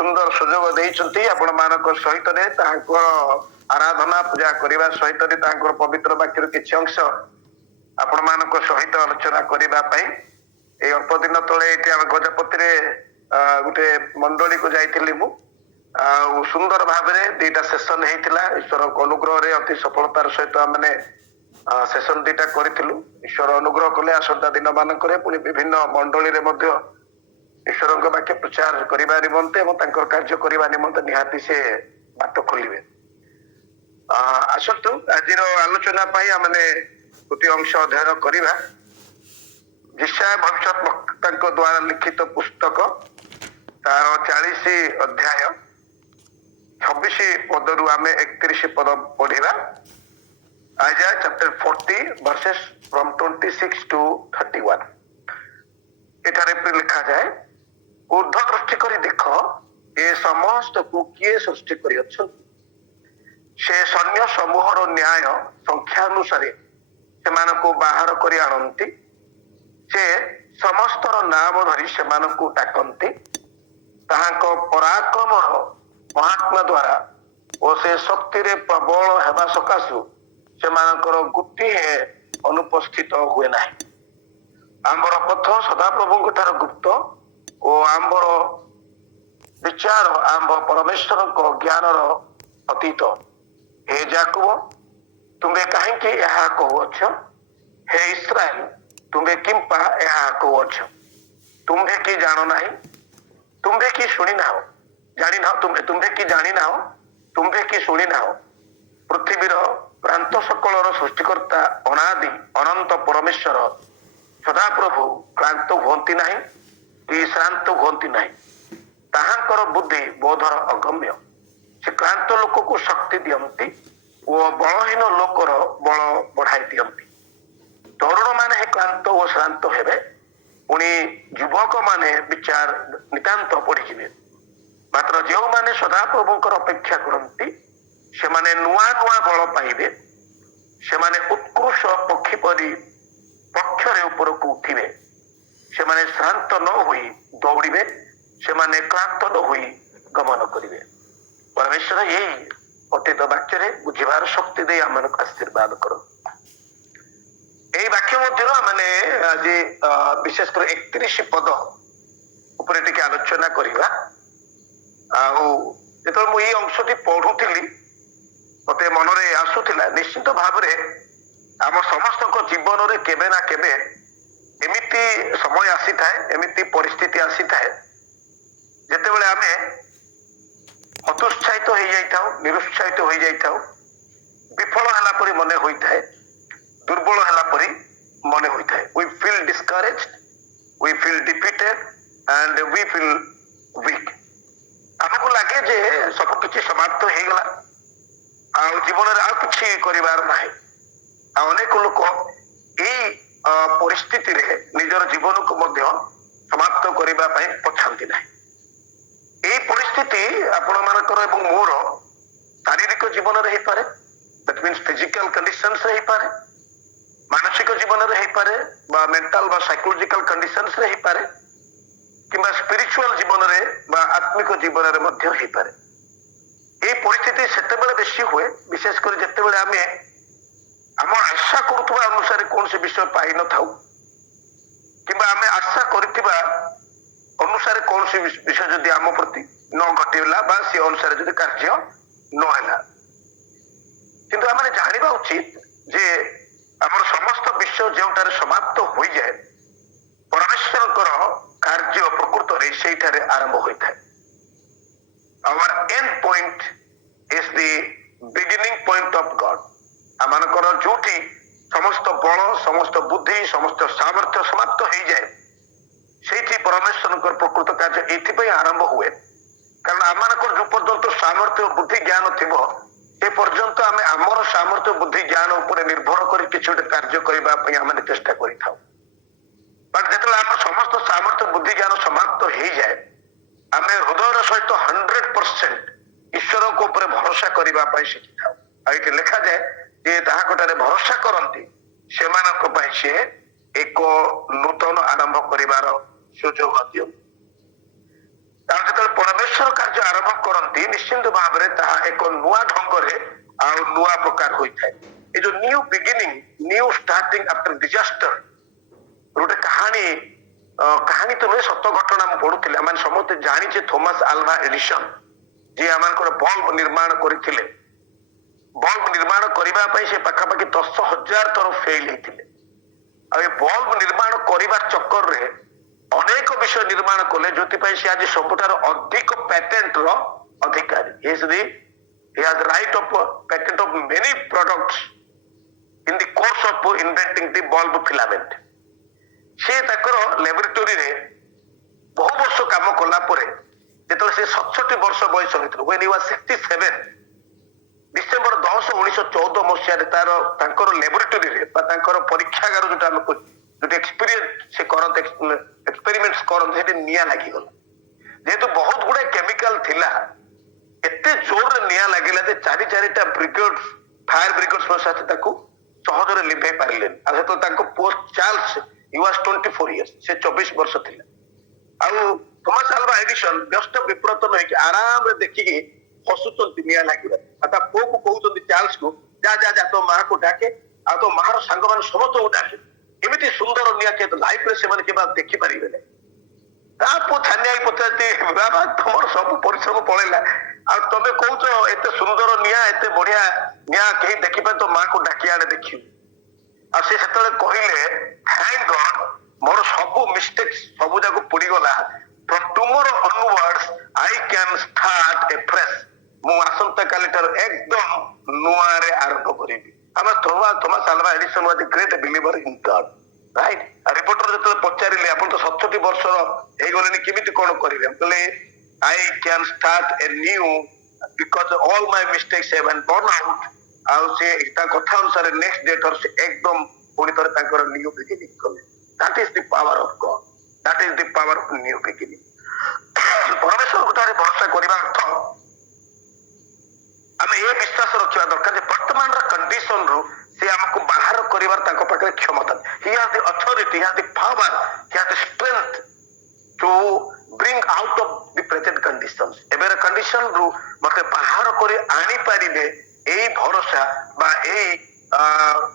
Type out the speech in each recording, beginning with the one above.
ସୁନ୍ଦର ସୁଯୋଗ ଦେଇଛନ୍ତି ଆପଣ ମାନଙ୍କ ସହିତ ତାଙ୍କର ଆରାଧନା ପୂଜା କରିବା ସହିତ ତାଙ୍କର ପବିତ୍ର ବାକ୍ୟର କିଛି ଅଂଶ ଆପଣ ମାନଙ୍କ ସହିତ ଆଲୋଚନା କରିବା ପାଇଁ এই অল্প দিন তଳେ ଏଠି ଆମେ ଗଜପତିରେ ଗୋଟେ ମଣ୍ଡଳୀକୁ ଯାଇଥିଲି ମୁଁ ଆଉ ସୁନ୍ଦର ଭାବରେ ଦିଟା ସେସନ ହେଇଥିଲା ଈଶ୍ୱରଙ୍କ ଅନୁଗ୍ରହରେ ଅତି ସଫଳତାର ସହିତ ଆମେ ସେସନ ଦିଟା କରିଥିଲୁ ଈଶ୍ୱର ଅନୁଗ୍ରହ କଲେ ଆସନ୍ତା ଦିନ ମାନଙ୍କରେ ପୁଣି ବିଭିନ୍ନ ମଣ୍ଡଳୀରେ ମଧ୍ୟ ଈଶ୍ୱରଙ୍କ ବାକ୍ୟ ପ୍ରଚାର କରିବା ନିମନ୍ତେ ଏବଂ ତାଙ୍କର କାର୍ଯ୍ୟ କରିବା ନିମନ୍ତେ ନିହାତି ସେ ବାଟ ଖୋଲିବେ ଆସନ୍ତୁ ଆଜିର ଆଲୋଚନା ପାଇଁ ଆମେ ଗୋଟିଏ ଅଂଶ ଅଧ୍ୟୟନ କରିବା जिशाया भविष्यत वक्ता द्वारा लिखित पुस्तक तार 40 अध्याय 26 पद रु आम 31 पद पढ़ा Isaiah chapter 40 verses from 26 to 31 एठारे लिखा जाए ऊर्ध्व दृष्टि करी देख ए समस्त को किए सृष्टि करी से सैन्य समूहर न्याय संख्या अनुसार से बाहर करी आनती से समस्तर नाम धरी से डाकती पराक्रम महात्मा द्वारा और से शक्ति रे प्रबल हेबा सकाशु से गोटे अनुपस्थित हुए ना आंबर पथ सदाप्रभु ठार गुप्त और आंबर विचार आंब परमेश्वर ज्ञान अतीत हे जाकुब तुम्हें कहीं कहूछ हे इस्राएल तुम्हें किंपा यह कहूछ तुम्हें कि जान ना तुम्हें कि शुणी ना जानी ना तुम्हें कि जानी ना तुम्हें कि शुणी ना पृथ्वीर प्रांत सकल सृष्टिकर्ता अनादि अनंत परमेश्वर सदाप्रभु क्लांत हुंती ना कि श्रांत हुंती ना ताहांकर बुद्धि बोधर अगम्य से क्लांत लोक को शक्ति दियंती और बलहीन लोकर बल बढ़ाई दियंती तरुण माने क्लांत और श्रांत हेबे पुणी युवक माने विचार नितांत पढ़ी मात्र जो माने सदाप्रभुंकर अपेक्षा करती से माने नुआ नुआ बल पाइबे से माने उत्कृष्ट पक्षी परी पक्षरे ऊपर को उठिबे से माने श्रांत न होई दौड़िबे से माने क्लांत न होई गमन करिवे परमेश्वर यही अतीत वाक्य बुझिबार शक्ति दे आमनक आशीर्वाद करो এই বাক্য মধ্যে মানে যে বিশেষ করে 31 পদ উপরে টিকে আলোচনা করিবা ଆଉ ଯେତେବେଳେ ମୁଁ ଏଇ ଅଂଶଟି ପଢୁଥିଲି ମତେ ମନରେ ଆସୁଥିଲା ନିଶ୍ଚିତ ଭାବରେ ଆମ ସମସ୍ତଙ୍କ ଜୀବନରେ କେବେ ନା କେବେ ଏମିତି ସମୟ ଆସିଥାଏ ଏମିତି ପରିସ୍ଥିତି ଆସିଥାଏ ଯେତେବେଳେ ଆମେ ହତୋତ୍ସାହିତ ହେଇଯାଇଥାଉ ନିରୁତ୍ସାହିତ ହୋଇଯାଇଥାଉ ବିଫଳ ହେଲା ପରି ମନେ ହୋଇଥାଏ दुर्बल है परी मन होता है we feel discouraged we feel defeated and we feel weak हमको लगे जे सब किसी समाप्त हो गला आ जीवन रे आ किछि करिवार नाही आ अनेक लोक एई परिस्थिति रे निजर जीवन को मध्य समाप्त करिबा पई पछांती नाही एई परिस्थिति आपण मानकर एवं मोर शारीरिक जीवन रे हे पारे दैट मींस फिजिकल कंडीशंस रे हे पारे मानसिक जीवन रे पारे बा मेंटल बा साइकोलॉजिकल कंडीशंस रे पारे किंबा स्पिरिचुअल जीवन रे बा आत्मिक जीवन रे मध्य हे पारे ए परिस्थिति सेतेबेले बेसी हुए विशेष कर जेतेबेले आमे हम आशा करूथबा अनुसार कोन से विषय पाई न थाउ किंबा आमे आशा करथिबा अनुसार कोन से विषय जदि आम प्रति न घटिला बा से अनुसार जदि कार्य न हैला किंतु आमे जानिबा उचित जे आमर समस्त विश्व जोटारे समाप्त हो जाए परमेश्वर कार्य प्रकृत रे सेठारे आरंभ होता है our end point is the beginning point of God आमानकर जोठी समस्त बल समस्त बुद्धि समस्त सामर्थ्य समाप्त हो जाए सेठी परमेश्वर प्रकृत कार्य एथि आरंभ हुए कारण आमानकर जो पर्यंत सामर्थ्य बुद्धि ज्ञान थिबो ए पर्यंत आमे आमर सामर्थ्य बुद्धि ज्ञान ऊपर निर्भर कर किसी गोटे कार्य करने चेष्टा करिथाउ बट जेतले आम समस्त सामर्थ्य बुद्धि ज्ञान समाप्त हो जाए आमे हृदय सहित 100% ईश्वर को ऊपर भरोसा करने शिखी था ये लिखा जाए जे ताहाकटारे भरोसा करती से एक नूतन आरंभ कर सुजोग दियो କାରଣ ଯେତେବେଳେ ପରମେଶ୍ୱର କାର୍ଯ୍ୟ ଆରମ୍ଭ କରନ୍ତି ନିଶ୍ଚିନ୍ତ ଭାବରେ ତାହା ଏକ ନୂଆ ଢଙ୍ଗରେ ଆଉ ନୂଆ ପ୍ରକାର ହୋଇଥାଏ। ଏ ଯୋଉ new beginning, new starting after disaster ଗୋଟେ କାହାଣୀ ତ ନୁହେଁ, ସତ ଘଟଣା ମୁଁ ପଢୁଥିଲି। ଆମେ ସମସ୍ତେ ଜାଣିଛେ ଥୋମାସ ଆଲଭା ଏଡିସନ, ଯିଏ ଆମଙ୍କର ବଲ୍ବ ନିର୍ମାଣ କରିଥିଲେ। ବଲ୍ବ ନିର୍ମାଣ କରିବା ପାଇଁ ସେ ପାଖାପାଖି 10,000 ଥର ଫେଲ୍ ହେଇଥିଲେ। ଆଉ ଏ ବଲ୍ବ ନିର୍ମାଣ କରିବା ଚକ୍କରରେ ଅନେକ ବିଷୟ ନିର୍ମାଣ କଲେ, ଯୋଉଥିପାଇଁ ସେ ଆଜି ସବୁଠାରୁ ଅଧିକ ପ୍ୟାଟେଣ୍ଟର ଅଧିକାରୀ। He has right of patent of many products in the course of inventing the bulb filament. ସେ ତାଙ୍କର ଲ୍ୟାବୋରେଟୋରୀରେ ବହୁ ବର୍ଷ କାମ କଲା ପରେ ଯେତେବେଳେ ସେ 67 ବର୍ଷ ବୟସ ହୋଇଥିଲା, when he was 67, ଡିସେମ୍ବର 10, 1914 ମସିହାରେ ତାଙ୍କର ଲ୍ୟାବୋରେଟୋରୀରେ ବା ତାଙ୍କର ପରୀକ୍ଷାଗାର ଯୋଉଟା ଆମେ ଯୋଉଠି ଏକ୍ସପେରିମେଣ୍ଟ କରନ୍ତି ସେଠି ନିଆଁ ଲାଗିଗଲା। ଯେହେତୁ ବହୁତ ଗୁଡାଏ କେମିକାଲ ଥିଲା, ଏତେ ଜୋରରେ ନିଆଁ ଲାଗିଲା ଯେ ଚାରିଟା ବ୍ରିଗେଡ ଫାୟାର ବ୍ରିଗେଡ ସାଥି ତାକୁ ସହଜରେ ଲିଭେଇ ପାରିଲେନି। ଆଉ ସେତେବେଳେ ତାଙ୍କ ପୁଅ ଚାର୍ଲସ, he was 24 years, ସେ 24 ବର୍ଷ ଥିଲା। ଆଉ ଥୋମାସ ଆଲଭା ଏଡିସନ ବ୍ୟସ୍ତ ବିବ୍ରତ ହେଇକି ଆରାମରେ ଦେଖିକି ହସୁଛନ୍ତି ନିଆଁ ଲାଗିବା। ଆଉ ତା ପୁଅକୁ କହୁଛନ୍ତି ଚାର୍ଲସକୁ, ଯା ତୋ ମାଆକୁ ଡାକେ, ଆଉ ତୋ ମାଆର ସାଙ୍ଗମାନେ ସମସ୍ତଙ୍କୁ ଡାକେ, ଏମିତି ସୁନ୍ଦର ନିଆଁ ଲାଇଫରେ ସେମାନେ କେବେ ଦେଖିପାରିବେନି। ତା ପୁଅ ଛାନିଆ ହେଇ ପଚାରୁଛି, ବାବା ତମର ସବୁ ପରିଶ୍ରମ ପଳେଇଲା, ଆଉ ତମେ କହୁଛ ଏତେ ସୁନ୍ଦର ନିଆଁ, ଏତେ ବଢିଆ ନିଆଁ କେହି ଦେଖିପାରେ, ତୋ ମାଆକୁ ଡାକି ଆଣେ ଦେଖିବୁ। ଆଉ ସେ ସେତେବେଳେ କହିଲେ, ଥ୍ୟାଙ୍କ ଗଡ୍, ମୋର ସବୁ ମିଷ୍ଟେକ୍ସ ସବୁ ଯାକ ପୋଡିଗଲା। From tomorrow onwards I can start afresh. ମୁଁ ଆସନ୍ତା କାଲି ଠାରୁ ଏକଦମ ନୂଆରେ ଆରମ୍ଭ କରିବି। ଆମେ Thomas Alva Edison was a great believer in God, right? Reporter ଯେତେବେଳେ ପଚାରିଲେ, ଆପଣ ତ 67 ବର୍ଷର ହେଇଗଲେଣି, କେମିତି କଣ କରିବେ? କହିଲେ, I can start a new because all my mistakes have been borne out. ଆଉ ସେ ତା କଥା ଅନୁସାରେ ନେକ୍ସଟ ଡେ ଥର ସେ ଏକଦମ ପୁଣି ଥରେ ତାଙ୍କର ନ୍ୟୁ ବିଗିନିଂ କଲେ। That is the power of God. That is the power of new beginning. ପରମେଶ୍ୱରଙ୍କ ଠାରେ ଭରସା କରିବା ଅର୍ଥ ଆମେ ଏ ବିଶ୍ୱାସ ରଖିବା ଦରକାର ଯେ ବର୍ତ୍ତମାନର କଣ୍ଡିସନରୁ ସେ ଆମକୁ ବାହାର କରିବାର ତାଙ୍କ ପାଖରେ କ୍ଷମତା। He has the authority, he has the power, he has the strength to bring out of the present conditions. ଏବେର କଣ୍ଡିସନରୁ ମତେ ବାହାର କରି ଆଣିପାରିବେ, ଏଇ ଭରସା ବା ଏଇ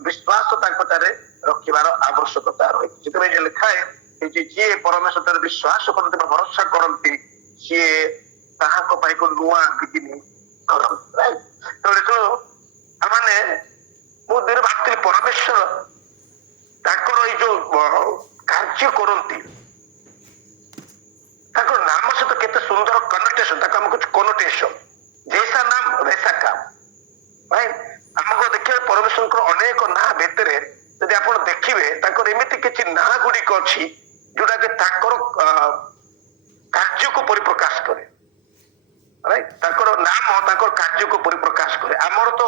ବିଶ୍ୱାସ ତାଙ୍କ ଠାରେ ରଖିବାର ଆବଶ୍ୟକତା ରହିଛି। ସେଥିପାଇଁ ଲେଖା ହେଇଛି, ଯିଏ ପରମେଶ୍ୱର ଠାରେ ବିଶ୍ୱାସ କରନ୍ତି ବା ଭରସା କରନ୍ତି, ସିଏ ତାହାଙ୍କ ପାଇଁ ନୂଆ ବିଗିନିଂ କରନ୍ତି। ମାନେ ମୁଁ ଦିନ ଭାବୁଥିଲି, ପରମେଶ୍ୱର ତାଙ୍କର ଏଇ ଯୋଉ କାର୍ଯ୍ୟ କରନ୍ତି, ତାଙ୍କର ନାମ ସହିତ କେତେ ସୁନ୍ଦର କନୋଟେସନ, ତାକୁ ଆମେ କହୁଛୁ କନୋଟେସନ, ଜୈସା ନାମ ଭୈସା କାମ। ଆମକୁ ଦେଖିବେ ପରମେଶ୍ୱରଙ୍କର ଅନେକ ନାଁ ଭିତରେ ଯଦି ଆପଣ ଦେଖିବେ, ତାଙ୍କର ଏମିତି କିଛି ନାଁ ଗୁଡିକ ଅଛି ଯୋଉଟା କି ତାଙ୍କର କାର୍ଯ୍ୟକୁ ପରିପ୍ରକାଶ କରେ। ତାଙ୍କର ନାମ ତାଙ୍କର କାର୍ଯ୍ୟକୁ ପରିପ୍ରକାଶ କରେ। ଆମର ତ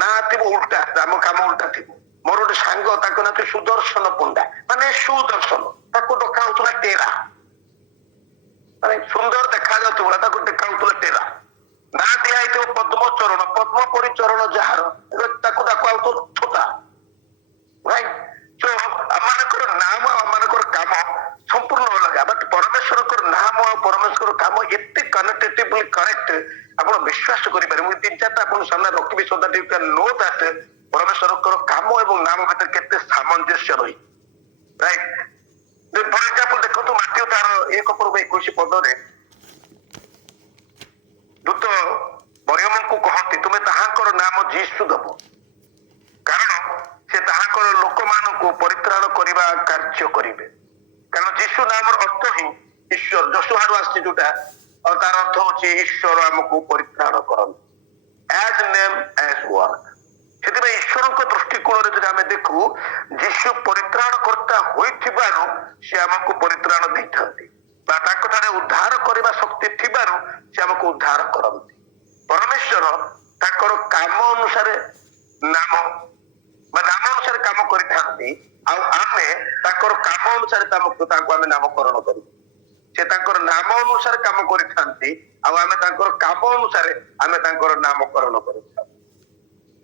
ନାଁ ଥିବ ଉଲ୍ଟା, ଆମ କାମ ଉଲ୍ଟା ଥିବ। ମୋର ଗୋଟେ ସାଙ୍ଗ, ତାଙ୍କ ନାଁ ଥିଲା ସୁଦର୍ଶନ ପଣ୍ଡା, ମାନେ ସୁଦର୍ଶନ, ତାକୁ ଡକା ହଉଥିଲା ଟେରା, ମାନେ ସୁନ୍ଦର ଦେଖାଯାଉଥିଲା, ତାକୁ ଡକା ହଉଥିଲା ଟେରା। ନାଁ ଦିଆ ହେଇଥିବ ପଦ୍ମଚରଣ, ପଦ୍ମ ପରିଚରଣ ଯାହାର, ତାକୁ ଡକା ହଉଥିବ ଛୋଟା। ଆମମାନଙ୍କର ନାମ, ଆମମାନଙ୍କର କାମ ସମ୍ପୂର୍ଣ୍ଣ ଅଲଗା। ବଟ୍ ପରମେଶ୍ୱରଙ୍କର ନାମ ଆଉ ପରମେଶ୍ୱର କାମ ଏତେ କନେକ୍ଟେଟିଭଲି କରେକ୍ଟ, ଆପଣ ବିଶ୍ୱାସ କରିପାରିବେ। ମୁଁ 3-4ଟା ଆପଣଙ୍କ ସାମ୍ନାରେ ରଖିବି, so that you can know that ପରମେଶ୍ୱରଙ୍କର କାମ ଏବଂ ନାମ ଭିତରେ କେତେ ସାମଞ୍ଜସ୍ୟ ରହିଛି। ରାଇଟ୍? ଫର ଏକ୍ସାମ୍ପଲ ଦେଖନ୍ତୁ, ମାଟ୍ୟୁ ତାର 1:21 ଦୂତ ମରିୟମଙ୍କୁ କହନ୍ତି, ତୁମେ ତାହାଙ୍କର ନାମ ଯୀଶୁ ଦବ, କାରଣ ସେ ତାହାଙ୍କର ଲୋକମାନଙ୍କୁ ପରିତ୍ରାଣ କରିବା କାର୍ଯ୍ୟ କରିବେ। କାରଣ ଯୀଶୁ ନାମର ଅର୍ଥ ହିଁ ଈଶ୍ୱର, ଯଶୁହାରୁ ଆସିଛି ଯୋଉଟା, ଆଉ ତାର ଅର୍ଥ ହଉଛି ଈଶ୍ୱର ଆମକୁ ପରିତ୍ରାଣ କରନ୍ତି। as name as work। ସେଥିପାଇଁ ଈଶ୍ୱରଙ୍କ ଦୃଷ୍ଟିକୋଣରେ ଯଦି ଆମେ ଦେଖୁ, ଯୀଶୁ ପରିତ୍ରାଣ କର୍ତ୍ତା ହୋଇଥିବାରୁ ସେ ଆମକୁ ପରିତ୍ରାଣ ଦେଇଥାନ୍ତି, ବା ତାଙ୍କ ଠାରେ ଉଦ୍ଧାର କରିବା ଶକ୍ତି ଥିବାରୁ ସେ ଆମକୁ ଉଦ୍ଧାର କରନ୍ତି। ପରମେଶ୍ୱର ତାଙ୍କର କାମ ଅନୁସାରେ ନାମ ବା ନାମ ଅନୁସାରେ କାମ କରିଥାନ୍ତି, ଆଉ ଆମେ ତାଙ୍କର କାମ ଅନୁସାରେ ତାଙ୍କୁ ଆମେ ନାମକରଣ କରୁ। ସେ ତାଙ୍କର ନାମ ଅନୁସାରେ କାମ କରିଥାନ୍ତି, ଆଉ ଆମେ ତାଙ୍କର କାମ ଅନୁସାରେ ଆମେ ତାଙ୍କର ନାମକରଣ କରିଥାଉ।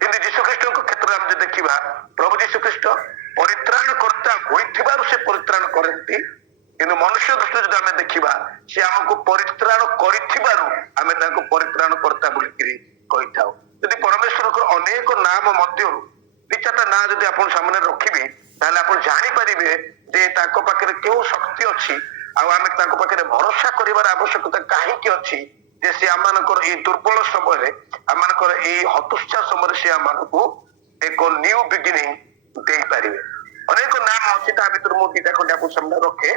କିନ୍ତୁ ଯୀଶୁଖ୍ରୀଷ୍ଟଙ୍କ କ୍ଷେତ୍ରରେ ଆମେ ଯଦି ଦେଖିବା, ପ୍ରଭୁ ଯୀଶୁଖ୍ରୀଷ୍ଟ ପରିତ୍ରାଣ କର୍ତ୍ତା ହୋଇଥିବାରୁ ସେ ପରିତ୍ରାଣ କରନ୍ତି, କିନ୍ତୁ ମନୁଷ୍ୟ ଦୃଷ୍ଟିରୁ ଯଦି ଆମେ ଦେଖିବା ସେ ଆମକୁ ପରିତ୍ରାଣ କରିଥିବାରୁ ଆମେ ତାଙ୍କୁ ପରିତ୍ରାଣ କର୍ତ୍ତା ବୋଲିକିରି କହିଥାଉ। ଯଦି ପରମେଶ୍ୱରଙ୍କର ଅନେକ ନାମ ମଧ୍ୟରୁ ଦି ଚାରିଟା ନାଁ ଯଦି ଆପଣ ସାମ୍ନାରେ ରଖିବେ ତାହେଲେ ଆପଣ ଜାଣିପାରିବେ ଯେ ତାଙ୍କ ପାଖରେ କେଉଁ ଶକ୍ତି ଅଛି ଆଉ ଆମେ ତାଙ୍କ ପାଖରେ ଭରସା କରିବାର ଆବଶ୍ୟକତା କାହିଁକି ଅଛି ଯେ ସେ ଆମମାନଙ୍କର ଏଇ ଦୁର୍ବଳ ସମୟରେ ଆମମାନଙ୍କର ଏଇ ହତୋତ୍ସାହ ସମୟରେ ସେ ଆମମାନଙ୍କୁ ଏକ ନ୍ୟୁ ବିଗିନିଂ ଦେଇପାରିବେ। ଅନେକ ନାମ ଅଛି ତା ଭିତରୁ ମୁଁ ଦିଟା ଖଣ୍ଡେ ଆପଣଙ୍କ ସାମ୍ନାରେ ରଖେ।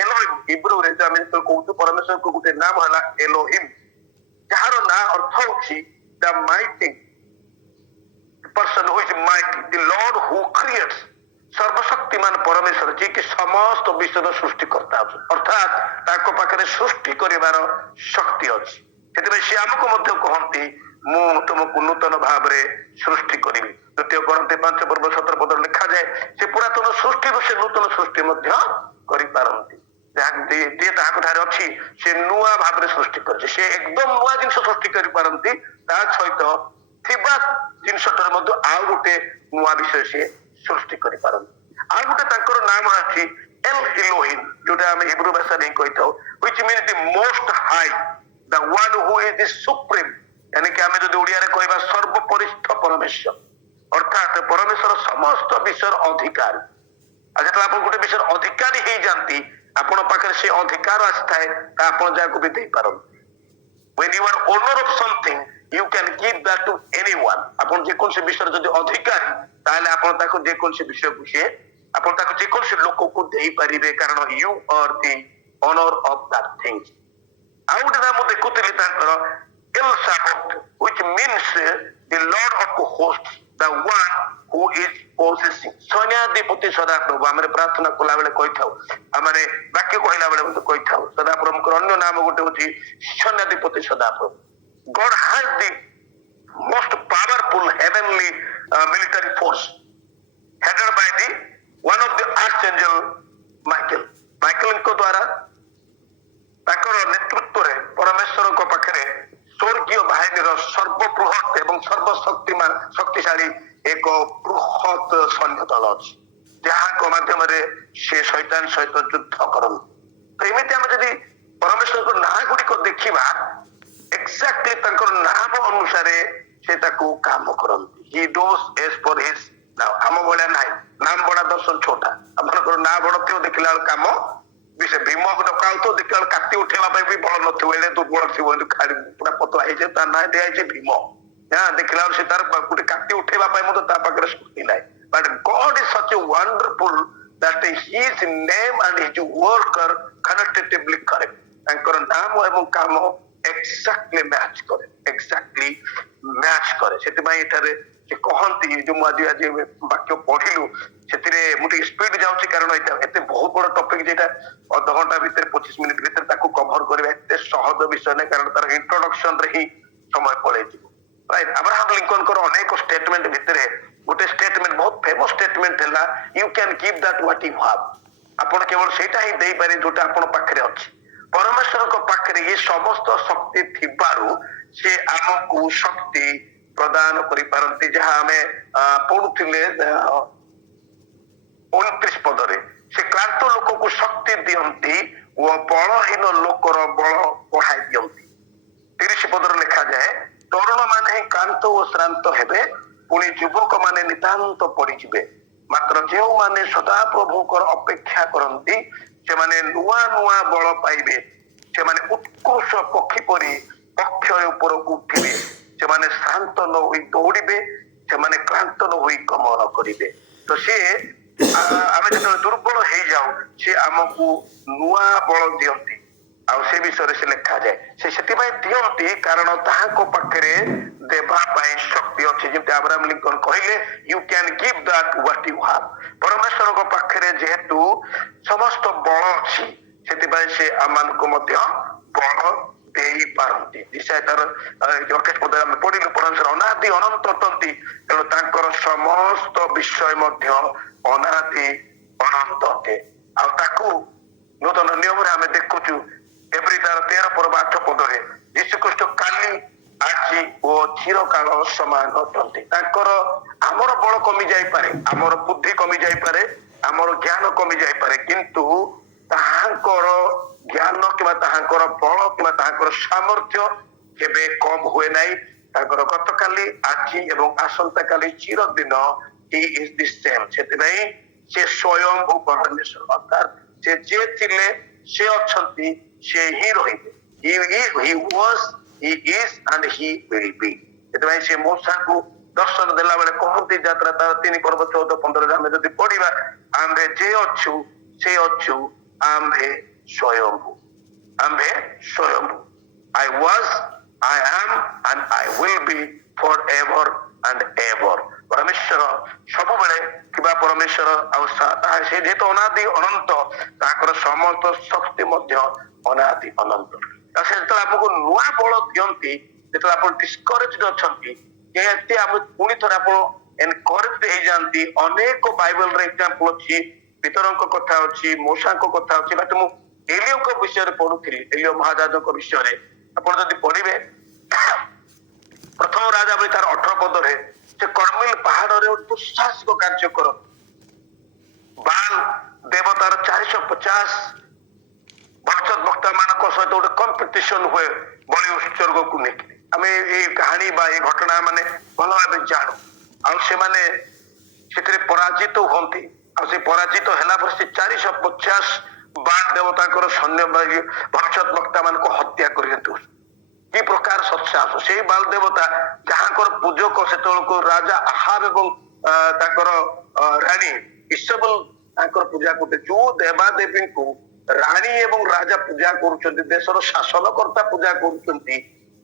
ଏଲୋହିମ୍ ହିବ୍ରୁରେ ଆମେ ଯେତେବେଳେ କହୁଛୁ ପରମେଶ୍ୱରଙ୍କ ଗୋଟେ ନାମ ହେଲା ଏଲୋହିମ୍, ଯାହାର ନାଁ ଅର୍ଥ ହଉଛି ଦ ମାଇଟି person who is mighty, the Lord who creates, ସର୍ବଶକ୍ତିମାନ ପରମେଶ୍ୱର ଯିଏକି ସମସ୍ତ ବିଶ୍ୱର ସୃଷ୍ଟିକର୍ତ୍ତା ଅଛନ୍ତି, ଅର୍ଥାତ୍ ତାଙ୍କ ପାଖରେ ସୃଷ୍ଟି କରିବାର ଶକ୍ତି ଅଛି। ସେଥିପାଇଁ ସେ ଆମକୁ ମଧ୍ୟ କହନ୍ତି ମୁଁ ତୁମକୁ ନୂତନ ଭାବରେ ସୃଷ୍ଟି କରିବି। ଦ୍ୱିତୀୟ କରନ୍ଥୀ 5:17 ଲେଖାଯାଏ ସେ ପୁରାତନ ସୃଷ୍ଟିରୁ ସେ ନୂତନ ସୃଷ୍ଟି ମଧ୍ୟ କରିପାରନ୍ତି। ଯିଏ ତାହାଙ୍କ ଠାରେ ଅଛି ସେ ନୂଆ ଭାବରେ ସୃଷ୍ଟି କରିଛି, ସେ ଏକଦମ ନୂଆ ଜିନିଷ ସୃଷ୍ଟି କରିପାରନ୍ତି, ତା ସହିତ ଥିବା ଜିନିଷଟାରେ ମଧ୍ୟ ଆଉ ଗୋଟେ ନୂଆ ବିଷୟ ସେ ସୃଷ୍ଟି କରିପାରନ୍ତି। ଆଉ ଗୋଟେ ତାଙ୍କର ନାମ ଅଛି ଏଲ୍ ଇଲୋହିମ୍, ଯୋଉଟା ଆମେ ହିବ୍ରୁ ଭାଷାରେ ହିଁ କହିଥାଉ, which means the most high, the one who is the supreme, यानी ଆମେ ଯଦି ଓଡିଆରେ କହିବା ସର୍ବପରିଷ୍ଠ ପରମେଶ୍ୱର, ଅର୍ଥାତ୍ ପରମେଶ୍ୱର ସମସ୍ତ ବିଷୟର ଅଧିକାରୀ। ଆଉ ଯେତେବେଳେ ଆପଣ ଗୋଟେ ବିଷୟର ଅଧିକାରୀ ହେଇଯାନ୍ତି ଆପଣଙ୍କ ପାଖରେ ସେ ଅଧିକାର ଆସିଥାଏ ତା ଆପଣ ଯାହାକୁ ବି ଦେଇପାରନ୍ତି। When you are owner of something, you can give that to anyone. ଆପଣ ଯେକୌଣସି ବିଷୟରେ ଯଦି ଅଧିକାରୀ ତାହେଲେ ଆପଣ ତାକୁ ଯେକୌଣସି ବିଷୟକୁ ସିଏ ଆପଣ ତାକୁ ଯେକୌଣସି ଲୋକକୁ ଦେଇପାରିବେ, କାରଣ you are the owner of that thing. ଆଉ ଗୋଟେ ନାମ ଦେଖୁଥିଲି ତାଙ୍କର El Shaddai, which means the Lord of hosts, the one who is possessing. ସୈନ୍ୟାଧିପତି ସଦାପ୍ରଭୁ ଆମେ ପ୍ରାର୍ଥନା କଲା ବେଳେ କହିଥାଉ, ଆମେ ବାକ୍ୟ କହିଲା ବେଳେ ମଧ୍ୟ କହିଥାଉ ସଦାପ୍ରଭୁଙ୍କର ଅନ୍ୟ ନାମ ଗୋଟେ ହଉଛି ସୈନ୍ୟାଧିପତି ସଦାପ୍ରଭୁ। God has the most powerful heavenly military force headed by the one of the archangel Michael. ମାଇକେଲଙ୍କ ଦ୍ୱାରା ତାଙ୍କର ନେତୃତ୍ୱରେ ପରମେଶ୍ୱରଙ୍କ ପାଖରେ ସ୍ୱର୍ଗୀୟ ବାହିନୀର ସର୍ବବୃହତ୍ ଏବଂ ସର୍ବଶକ୍ତିମାନ ଶକ୍ତିଶାଳୀ ଏକ ବୃହତ୍ ସୈନ୍ୟ ଦଳ ଅଛି, ଯାହାଙ୍କ ମାଧ୍ୟମରେ ସେ ଶୈତାନ ସହିତ ଯୁଦ୍ଧ କରନ୍ତି। ତ ଏମିତି ଆମେ ଯଦି ପରମେଶ୍ୱରଙ୍କ ନାଁ ଗୁଡିକ ଦେଖିବା ଏକ୍ସାକ୍ଟଲି ତାଙ୍କର ନାମ ଅନୁସାରେ ସେ ତାକୁ କାମ କରନ୍ତି। He does as per his now. ଆମ ଭଳିଆ ନାହିଁ ନାମ ବଡା 10-6ଟା, ଆପଣଙ୍କର ନାଁ ବଡ ଥିବ ଦେଖିଲା ବେଳକୁ କାମ ବି ସେ ଭୀମ ଡକାଉଥିବ ଦେଖିଲା ବେଳକୁ କାଟି ଉଠେଇବା ପାଇଁ ବି ବଳ ନଥିବ, ଏଡେ ଦୁର୍ବଳ ଥିବ, ପୁରା ପତଳା ହେଇଯିବ, ତା ନାଁ ଦିଆଯାଇଛି ଭୀମ। ଦେଖିଲା ବେଳକୁ ସେ ତାର ଗୋଟେ କାଟି ଉଠେଇବା ପାଇଁ ମଧ୍ୟ ତା ପାଖରେ ଶକ୍ତି ନାହିଁ। But God is such a wonderful that his name and his work are connectedly correct. ତାଙ୍କର ନାମ ଏବଂ କାମ ଏକ୍ସାକ୍ଟଲି ମ୍ୟାଚ୍ କରେ, ଏକ୍ସାକ୍ଟଲି ମ୍ୟାଚ୍ କରେ। ସେଥିପାଇଁ ଏଠାରେ ସେ କହନ୍ତି, ଯୋଉ ମୁଁ ଆଜି ବାକ୍ୟ ପଢିଲୁ ସେଥିରେ ମୁଁ ଟିକେ ସ୍ପିଡ୍ ଯାଉଛି କାରଣ ଏଇଟା ଏତେ ବହୁତ ବଡ ଟପିକ ଯେଟା ଅଧଘଣ୍ଟା ଭିତରେ 25 ମିନିଟ୍ ଭିତରେ ତାକୁ କଭର କରିବା ଏତେ ସହଜ ବିଷୟ ନାହିଁ, କାରଣ ତାର ଇଣ୍ଟ୍ରୋଡକ୍ସନ ରେ ହିଁ ସମୟ ପଳେଇଯିବ। ରାଇଟ୍, ଆବ୍ରାହମ ଲିଙ୍କନଙ୍କର ଅନେକ ଷ୍ଟେଟମେଣ୍ଟ ଭିତରେ ଗୋଟେ ଷ୍ଟେଟମେଣ୍ଟ ବହୁତ ଫେମସ ଷ୍ଟେଟମେଣ୍ଟ ହେଲା you can give that what you have. ଆପଣ କେବଳ ସେଇଟା ହିଁ ଦେଇପାରିବେ ଯୋଉଟା ଆପଣ ପାଖରେ ଅଛି। ପରମେଶ୍ୱରଙ୍କ ପାଖରେ ଏ ସମସ୍ତ ଶକ୍ତି ଥିବାରୁ ସେ ଆମକୁ ଶକ୍ତି ପ୍ରଦାନ କରିପାରନ୍ତି, ଯାହା ଆମେ ପଢୁଥିଲେ 29 ପଦରେ ସେ କ୍ଳାନ୍ତ ଲୋକକୁ ଶକ୍ତି ଦିଅନ୍ତି ଓ ବଳହୀନ ଲୋକର ବଳ ବଢାଇ ଦିଅନ୍ତି। 30 ପଦରେ ଲେଖାଯାଏ ତରୁଣ ମାନେ ହିଁ କ୍ଳାନ୍ତ ଓ ଶ୍ରାନ୍ତ ହେବେ, ପୁଣି ଯୁବକ ମାନେ ନିତାନ୍ତ ପଡିଯିବେ, ମାତ୍ର ଯେଉଁମାନେ ସଦାପ୍ରଭୁଙ୍କର ଅପେକ୍ଷା କରନ୍ତି ସେମାନେ ନୂଆ ନୂଆ ବଳ ପାଇବେ, ସେମାନେ ଉତ୍କର୍ଷ ପକ୍ଷୀ ପରି ଅକ୍ଷୟ ଉପରକୁ ଉଠିବେ, ସେମାନେ ଶାନ୍ତ ନ ହୋଇ ଦୌଡ଼ିବେ, ସେମାନେ କ୍ଳାନ୍ତ ନ ହୋଇ ଗମନ କରିବେ। ତ ସିଏ ଆମେ ଯେତେବେଳେ ଦୁର୍ବଳ ହେଇଯାଉ ସେ ଆମକୁ ନୂଆ ବଳ ଦିଅନ୍ତି, ଆଉ ସେ ବିଷୟରେ ସେ ଲେଖାଯାଏ ସେ ସେଥିପାଇଁ ଦିଅନ୍ତି କାରଣ ତାହାଙ୍କ ପାଖରେ ଦେବା ପାଇଁ ଶକ୍ତି ଅଛି। ଯେମିତି ଆବ୍ରାହମ ଲିଙ୍କନ କହିଲେ you can give that what you have. ପରମେଶ୍ୱରଙ୍କ ପାଖରେ ଯେହେତୁ ସମସ୍ତ ବଳ ଅଛି ସେଥିପାଇଁ ସେ ଆମମାନଙ୍କୁ ମଧ୍ୟ ବଳ ଦେଇପାରନ୍ତି। ତାର 28 ପଦରେ ଆମେ ପଢିଲୁ ପରମେଶ୍ୱର ଅନାଦି ଅନନ୍ତ ଅଟନ୍ତି, ତେଣୁ ତାଙ୍କର ସମସ୍ତ ବିଷୟ ମଧ୍ୟ ଅନାଦି ଅନନ୍ତ ଅଟେ। ଆଉ ତାକୁ ନୂତନ ନିୟମରେ ଆମେ ଦେଖୁଛୁ ଏଭ୍ରି ତାର 13 ପର୍ବ 8 ପଦରେ ଯୀଶୁଖ୍ରୀଷ୍ଟ କାଲି ଆଜି ଓ ଚିରକାଳ ସମାନ ଅଟନ୍ତି। ତାଙ୍କର ଆମର ବଳ କମି ଯାଇପାରେ, ଆମର ବୁଦ୍ଧି କମି ଯାଇପାରେ, ଆମର ଜ୍ଞାନ କମି ଯାଇପାରେ, କିନ୍ତୁ ତାହାଙ୍କର ଜ୍ଞାନ କିମ୍ବା ତାହାଙ୍କର ବଳ କିମ୍ବା ତାହାଙ୍କର ସାମର୍ଥ୍ୟ କେବେ କମ ହୁଏ ନାହିଁ। ତାଙ୍କର ଗତକାଲି ଆଜି ଏବଂ ଆସନ୍ତାକାଲି ଚିରଦିନ ହି ଇଜ ଦି ସେମ୍। ସେଥିପାଇଁ ସେ ସ୍ୱୟଂ ପରମେଶ୍ୱର, ଅର୍ଥାତ୍ ସେ ଯିଏ ଥିଲେ ସେ ଅଛନ୍ତି, ସେ ହିଁ ରହିବେ। He was, he is and he will be। ସେଥିପାଇଁ ସେ ମୂଷାକୁ ଦର୍ଶନ ଦେଲା ବେଳେ କହନ୍ତି ଯାତ୍ରା ତାର 3 ପର୍ବ 14-15 ଆମେ ଯଦି ପଢିବା, ଆମ୍ଭେ ଯେ ଅଛୁ ସେ ଅଛୁ ଆମ୍ଭେ ସ୍ୱୟଂଭୁ, ଆମ୍ଭେ ସ୍ୱୟଂଭୁ। I was, I am and I will be forever and ever। ପରମେଶ୍ୱର ସବୁବେଳେ ଥିବା ପରମେଶ୍ୱର, ଆଉ ସେ ଯେହେତୁ ଅନାଦି ଅନନ୍ତ, ତାଙ୍କର ସମସ୍ତ ଶକ୍ତି ମଧ୍ୟ ଅନାଦି ଅନନ୍ତ। ସେ ଯେତେବେଳେ ଆମକୁ ନୂଆ ବଳ ଦିଅନ୍ତି, ଯେତେବେଳେ ଆପଣ ଡିସ୍କରେଜ୍ ଅଛନ୍ତି, ଯେହେତୁ ଆମେ ପୁଣି ଥରେ ଆପଣ ଏନକରେଜ୍ ହେଇଯାଆନ୍ତି। ଅନେକ ବାଇବଲରେ ଏକ୍ସାମ୍ପଲ ଅଛି, ପିତରଙ୍କ କଥା ଅଛି, ମୂଷାଙ୍କ କଥା ଅଛି। ବାକି ମୁଁ ଏଲିଓଙ୍କ ବିଷୟରେ ପଢୁଥିଲି, ଏଲିଓ ମହାରାଜଙ୍କ ବିଷୟରେ। ଆପଣ ଯଦି ପଢିବେ ପ୍ରଥମ ରାଜା ବହି ତାର 18 ପଦରେ ସେ କର୍ମେଲ ପାହାଡରେ ଦୁଃସାହସିକ କାର୍ଯ୍ୟ କରନ୍ତି। ବାଲ ଦେବତାର 450 ଭବିଷ୍ୟତ ବକ୍ତା ମାନଙ୍କ ସହିତ ଗୋଟେ କମ୍ପିଟିସନ ହୁଏ ବଳି ଉତ୍ସର୍ଗକୁ ନେଇକି। ଆମେ ଏଇ କାହାଣୀ ବା ଏଇ ଘଟଣା ମାନେ ଭଲ ଭାବେ ଜାଣୁ। ଆଉ ସେମାନେ ସେଥିରେ ପରାଜିତ ହୁଅନ୍ତି। ଆଉ ସେ ପରାଜିତ ହେଲା ପରେ ସେ 450 ବାଲ ଦେବତାଙ୍କର ସୈନ୍ୟ ଭବିଷ୍ୟତ ବକ୍ତା ମାନଙ୍କୁ ହତ୍ୟା କରିଦିଅନ୍ତି। କି ପ୍ରକାର ସତ୍ସାହସ! ସେଇ ବାଲ ଦେବତା ଯାହାଙ୍କର ପୂଜକ ସେତେବେଳକୁ ରାଜା ଆହାବ ଏବଂ ତାଙ୍କର ରାଣୀ ଇସବଲ ତାଙ୍କର ପୂଜା କରୁଥିଲେ। ଯୋଉ ଦେବାଦେବୀଙ୍କୁ ରାଣୀ ଏବଂ ରାଜା ପୂଜା କରୁଛନ୍ତି, ଦେଶର ଶାସନକର୍ତ୍ତା ପୂଜା କରୁଛନ୍ତି,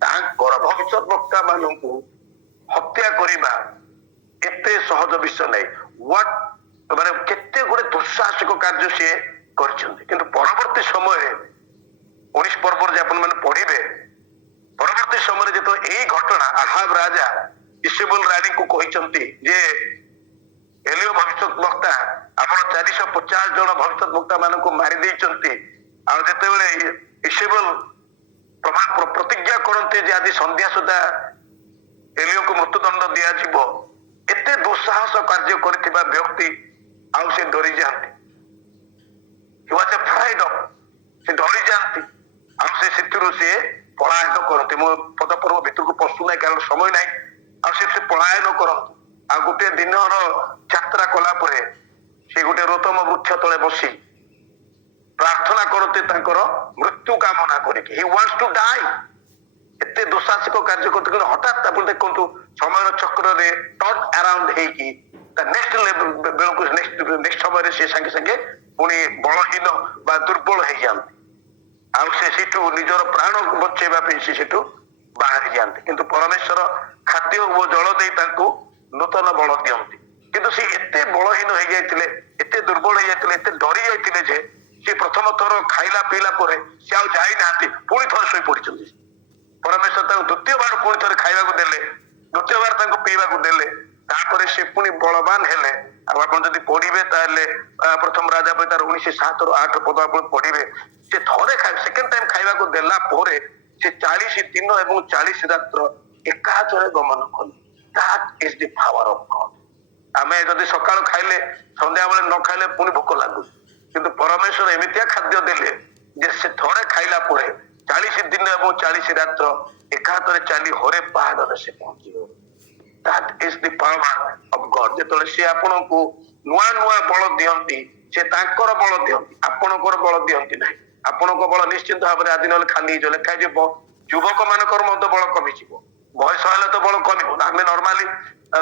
ତାଙ୍କର ଭବିଷ୍ୟତ ବକ୍ତା ମାନଙ୍କୁ ହତ୍ୟା କରିବା ଏତେ ସହଜ ବିଷୟ ନାହିଁ। ମାନେ କେତେ ଗୁଡେ ଦୁଃସାହସିକ କାର୍ଯ୍ୟ ସିଏ କରିଛନ୍ତି। କିନ୍ତୁ ପରବର୍ତ୍ତୀ ସମୟରେ 19 ପର୍ବରେ ଆପଣ ମାନେ ପଢିବେ, ପରବର୍ତ୍ତୀ ସମୟରେ ଯେତେବେଳେ ଏଇ ଘଟଣା ଆହାବ ରାଜା ଇସବଲ ରାଣୀଙ୍କୁ କହିଛନ୍ତି ଯେ ଏଲିଓ ଭବିଷ୍ୟତ ବକ୍ତା ଆପଣ 450 ଜଣ ଭବିଷ୍ୟତ ବକ୍ତା ମାନଙ୍କୁ ମାରି ଦେଇଛନ୍ତି। ଆଉ ଯେତେବେଳେ ଇସବଲ ପ୍ରତିଜ୍ଞା କରନ୍ତି ଯେ ଆଜି ସନ୍ଧ୍ୟା ସୁଦ୍ଧା ଏଲିଓକୁ ମୃତ୍ୟୁଦଣ୍ଡ ଦିଆଯିବ, ଏତେ ଦୁଃସାହସ କାର୍ଯ୍ୟ କରିଥିବା ବ୍ୟକ୍ତି ଆଉ ସେ ଡରି ଯାଆନ୍ତି। ସେ ଡରି ଯାଆନ୍ତି ଆଉ ସେ ସେଥିରୁ ସେ ପଳାୟନ କରନ୍ତି। ମୁଁ ପଦପର୍ବ ଭିତରକୁ ପଶୁ ନାହିଁ କାରଣ ସମୟ ନାହିଁ। ଆଉ ସେ ପଳାୟନ କରନ୍ତି। ଆଉ ଗୋଟେ ଦିନର ଯାତ୍ରା କଲା ପରେ ସେ ଗୋଟେ ରୋତମ ବୃକ୍ଷ ତଳେ ବସି ପ୍ରାର୍ଥନା କରନ୍ତି ତାଙ୍କର ମୃତ୍ୟୁ କାମନା କରିକି। ହି ୱାଣ୍ଟସ୍ ଟୁ ଡାଇ। ଏତେ ଦୁଃସାହସିକ କାର୍ଯ୍ୟ କରୁଥିଲେ, କିନ୍ତୁ ହଠାତ୍ ଆପଣ ଦେଖନ୍ତୁ ସମୟର ଚକ୍ରରେ ଟର୍ନ ଆରାଉଣ୍ଡ ହେଇକି ତା ନେକ୍ସଟ ବେଳକୁ ନେକ୍ସଟ ସମୟରେ ସେ ସାଙ୍ଗେ ସାଙ୍ଗେ ପୁଣି ବଳହୀନ ବା ଦୁର୍ବଳ ହେଇଯାଆନ୍ତି। ଆଉ ସେ ସେଠୁ ନିଜର ପ୍ରାଣ ବଞ୍ଚେଇବା ପାଇଁ ସେ ସେଠୁ ବାହାରି ଯାଆନ୍ତି। କିନ୍ତୁ ପରମେଶ୍ୱର ଖାଦ୍ୟ ଓ ଜଳ ଦେଇ ତାଙ୍କୁ ନୂତନ ବଳ ଦିଅନ୍ତି। କିନ୍ତୁ ସେ ଏତେ ବଳହୀନ ହେଇଯାଇଥିଲେ, ଏତେ ଦୁର୍ବଳ ହେଇଯାଇଥିଲେ, ଏତେ ଡରି ଯାଇଥିଲେ ଯେ ସେ ପ୍ରଥମ ଥର ଖାଇଲା ପିଇଲା ପରେ ସେ ଆଉ ଯାଇନାହାନ୍ତି, ପୁଣି ଥରେ ଶୋଇ ପଡିଛନ୍ତି। ପରମେଶ୍ୱର ତାଙ୍କୁ ଦ୍ୱିତୀୟ ବାର ପୁଣି ଥରେ ଖାଇବାକୁ ଦେଲେ, ଦ୍ୱିତୀୟ ବାର ତାଙ୍କୁ ପିଇବାକୁ ଦେଲେ। ତାପରେ ସେ ପୁଣି ବଳବାନ ହେଲେ। ଆଉ ଆପଣ ଯଦି ପଢିବେ ତାହେଲେ ପ୍ରଥମ ରାଜା ବହି ତାର 19:7-8 ପଦ ଆପଣ ପଢିବେ। ସେ ଥରେ ସେକେଣ୍ଡ ଟାଇମ ଖାଇବାକୁ ଦେଲା ପରେ ସେ 40 ଦିନ ଏବଂ 40 ରାତ୍ର ଏକାଥରେ ଗମନ କଲେ। That is the power of God। ଆମେ ଯଦି ସକାଳୁ ଖାଇଲେ ସନ୍ଧ୍ୟାବେଳେ ନ ଖାଇଲେ ପୁଣି ଭୋକ ଲାଗୁଛି, କିନ୍ତୁ ପରମେଶ୍ୱର ଏମିତିଆ ଖାଦ୍ୟ ଦେଲେ ଯେ ସେ ଥରେ ଖାଇଲା ପରେ 40 ଦିନ ଏବଂ 40 ରାତ୍ର ଏକାଥରେ ଚାଲି ହରେ ପାହାଡରେ ସେ ପହଞ୍ଚିବ। That is the power of God। ଯେତେବେଳେ ସେ ଆପଣଙ୍କୁ ନୂଆ ନୂଆ ବଳ ଦିଅନ୍ତି, ସେ ତାଙ୍କର ବଳ ଦିଅନ୍ତି, ଆପଣଙ୍କର ବଳ ଦିଅନ୍ତି ନାହିଁ। ଆପଣଙ୍କ ବଳ ନିଶ୍ଚିନ୍ତ ଭାବରେ ଆଜି ନହେଲେ ଖାଲି ହେଇଯିବ। ଲେଖାଯିବ ଯୁବକ ମାନଙ୍କର ମଧ୍ୟ ବଳ କମିଯିବ। ବୟସ ହେଲେ ତ ବଳ କମିବ। ଆମେ ନର୍ମାଲି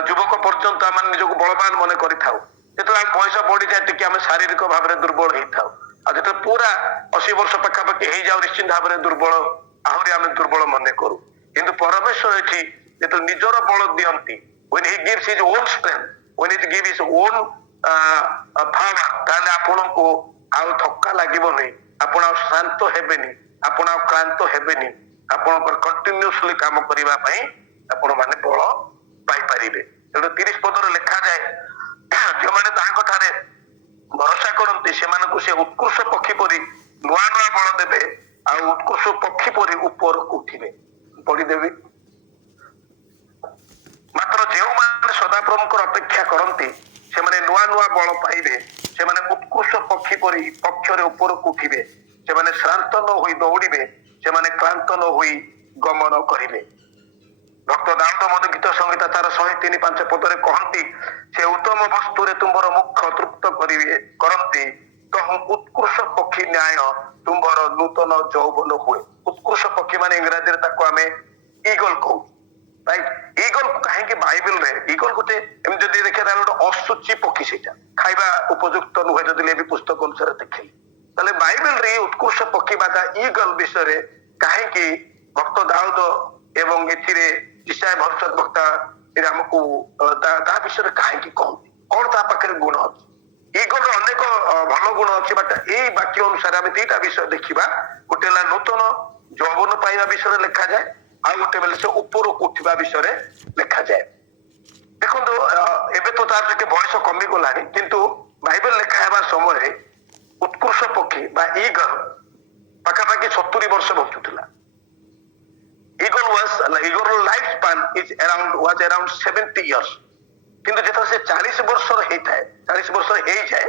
ଯୁବକ ପର୍ଯ୍ୟନ୍ତ ଆମେ ନିଜକୁ ବଳବାନ ମନେ କରିଥାଉ। ଯେତେବେଳେ ଆମ ବୟସ ବଢିଯାଏ ଟିକେ ଆମେ ଶାରୀରିକ ଭାବରେ ଦୁର୍ବଳ ହେଇଥାଉ। ଆଉ ଯେତେବେଳେ ପୁରା 80 ବର୍ଷ ପାଖାପାଖି ହେଇଯାଉ ନିଶ୍ଚିନ୍ତ ଭାବରେ ଦୁର୍ବଳ, ଆହୁରି ଆମେ ଦୁର୍ବଳ ମନେ କରୁ। କିନ୍ତୁ ପରମେଶ୍ୱର ଏଠି ଯେତେବେଳେ ନିଜର ବଳ ଦିଅନ୍ତି, when he gives his own strength, when he gives his own power, ତାହେଲେ ଆପଣଙ୍କୁ ଆଉ ଥକ୍କା ଲାଗିବନି, ଆପଣ ଆଉ ଶାନ୍ତ ହେବେନି, ଆପଣ ଆଉ କ୍ଳାନ୍ତ ହେବେନି। ଆପଣଙ୍କର କଣ୍ଟିନ୍ୟୁସଲି କାମ କରିବା ପାଇଁ ଆପଣ ମାନେ ବଳ ପାଇପାରିବେ। ତେଣୁ 30 ପଦରେ ଲେଖାଯାଏ ଯେଉଁମାନେ ତାଙ୍କ ଠାରେ ଭରସା କରନ୍ତି ସେମାନଙ୍କୁ ସେ ଉତ୍କୃଷ୍ଟ ପକ୍ଷୀ ପରି ନୂଆ ନୂଆ ବଳ ଦେବେ, ଆଉ ଉତ୍କୃଷ୍ଟ ପକ୍ଷୀ ପରି ଉପରକୁ ଉଠିବେ। ପଢିଦେବି। ମାତ୍ର ଯେଉଁମାନେ ସଦାପ୍ରଭୁଙ୍କର ଅପେକ୍ଷା କରନ୍ତି ସେମାନେ ନୂଆ ନୂଆ ବଳ ପାଇବେ, ସେମାନେ ଉତ୍କୃଷ୍ଟ ପକ୍ଷୀ ପରି ପକ୍ଷରେ ଉପରକୁ ଉଠିବେ, ସେମାନେ ଶ୍ରାନ୍ତ ନ ହୋଇ ଦୌଡ଼ିବେ, ସେମାନେ କ୍ଳାନ୍ତ ନ ହୋଇ ଗମନ କରିବେ। ଭକ୍ତ ଦାଉଦ ମଧ୍ୟ ଗୀତ ସଂହିତା ତାର 103-5 ପଦରେ କହନ୍ତି, ସେ ଉତ୍ତମ ବସ୍ତୁରେ ତୁମ୍ଭର ମୁଖ ତୃପ୍ତ କରନ୍ତି, ତହୁଁ ଉତ୍କୃଷ୍ଟ ପକ୍ଷୀ ନ୍ୟାୟ ତୁମ୍ଭର ନୂତନ ଯୌବନ ହୁଏ। ଉତ୍କୃଷ୍ଟ ପକ୍ଷୀ ମାନେ ଇଂରାଜୀରେ ତାକୁ ଆମେ ଇଗଲ କହୁ, ରାଇଟ୍? ଇଗଲ କାହିଁକି ବାଇବେଲରେ ଇଗଲ ଗୋଟେ ଏମିତି ଯଦି ଦେଖିବା ତାହେଲେ ଗୋଟେ ଅଶୁଚି ପକ୍ଷୀ, ସେଇଟା ଖାଇବା ଉପଯୁକ୍ତ ନୁହେଁ ଯଦି ଲେବି ପୁସ୍ତକ ଅନୁସାରେ ଦେଖିଲେ, ତାହେଲେ ବାଇବେଲରେ ଉତ୍କୃଷ୍ଟ ପକ୍ଷୀ ବା ଇଗଲ ବିଷୟରେ କାହିଁକି ଭକ୍ତ ଦାଉଦ ଏବଂ ଏଥିରେ ଇଶାୟା ଭବିଷ୍ୟତ ବକ୍ତା ଆମକୁ ତା ବିଷୟରେ କାହିଁକି କହନ୍ତି, କଣ ତା ପାଖରେ ଗୁଣ ଅଛି? ଇଗଲର ଅନେକ ଭଲ ଗୁଣ ଅଛି, ବଟ୍ ଏଇ ବାକ୍ୟ ଅନୁସାରେ ଆମେ ଦିଟା ବିଷୟ ଦେଖିବା। ଗୋଟେ ହେଲା ନୂତନ ଯୌବନ ପାଇବା ବିଷୟରେ ଲେଖାଯାଏ, ଆଉ ଗୋଟେ ବେଲେ ସେ ଉପରକୁ ଉଠିବା ବିଷୟରେ ଲେଖାଯାଏ। ଦେଖନ୍ତୁ ଏବେ ତ ତାର ଟିକେ ବୟସ କମିଗଲାଣି, କିନ୍ତୁ ବାଇବେଲ ଲେଖା ହେବା ସମୟରେ ଉତ୍କୃଷ୍ଟ ପକ୍ଷୀ ବା ଇଗଲ ପାଖାପାଖି 70 ବର୍ଷ ବଞ୍ଚୁଥିଲା। Eagle life span was around 70 years. କିନ୍ତୁ ଯେତେବେଳେ ସେ 40 ବର୍ଷର ହେଇଥାଏ, 40 ବର୍ଷର ହେଇଯାଏ,